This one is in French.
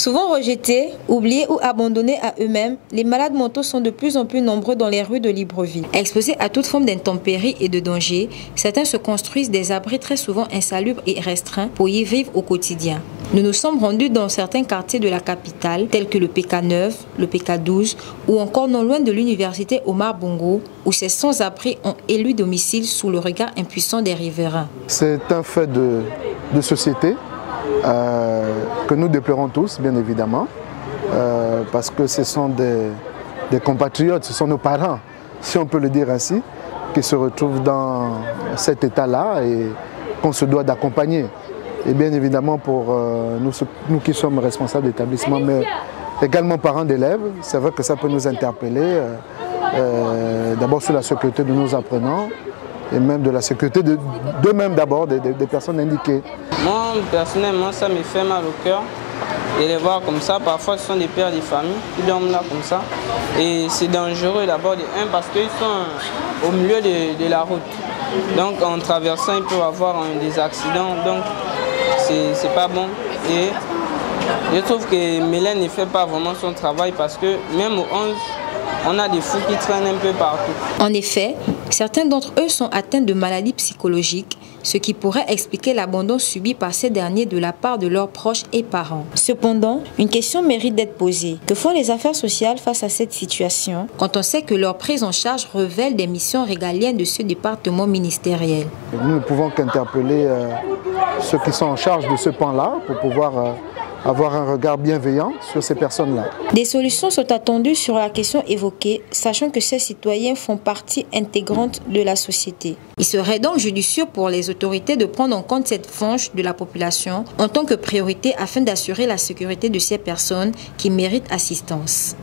Souvent rejetés, oubliés ou abandonnés à eux-mêmes, les malades mentaux sont de plus en plus nombreux dans les rues de Libreville. Exposés à toute forme d'intempéries et de dangers, certains se construisent des abris très souvent insalubres et restreints pour y vivre au quotidien. Nous nous sommes rendus dans certains quartiers de la capitale, tels que le PK9, le PK12 ou encore non loin de l'université Omar Bongo, où ces sans-abri ont élu domicile sous le regard impuissant des riverains. C'est un fait de société que nous déplorons tous, bien évidemment, parce que ce sont des compatriotes, ce sont nos parents, si on peut le dire ainsi, qui se retrouvent dans cet état-là et qu'on se doit d'accompagner. Et bien évidemment, pour nous qui sommes responsables d'établissement, mais également parents d'élèves, c'est vrai que ça peut nous interpeller, d'abord sur la sécurité de nos apprenants, et même de la sécurité d'eux-mêmes d'abord, des personnes indiquées. Moi, personnellement, ça me fait mal au cœur de les voir comme ça. Parfois, ce sont des pères de famille qui dorment là comme ça. Et c'est dangereux d'abord, parce qu'ils sont au milieu de la route. Donc, en traversant, ils peuvent avoir des accidents. Donc, c'est pas bon. Et je trouve que Mélène ne fait pas vraiment son travail parce que même au 11, on a des fous qui traînent un peu partout. En effet, certains d'entre eux sont atteints de maladies psychologiques, ce qui pourrait expliquer l'abandon subi par ces derniers de la part de leurs proches et parents. Cependant, une question mérite d'être posée. Que font les affaires sociales face à cette situation, quand on sait que leur prise en charge révèle des missions régaliennes de ce département ministériel? Nous ne pouvons qu'interpeller ceux qui sont en charge de ce pan-là pour pouvoir avoir un regard bienveillant sur ces personnes-là. Des solutions sont attendues sur la question évoquée, sachant que ces citoyens font partie intégrante de la société. Il serait donc judicieux pour les autorités de prendre en compte cette frange de la population en tant que priorité afin d'assurer la sécurité de ces personnes qui méritent assistance.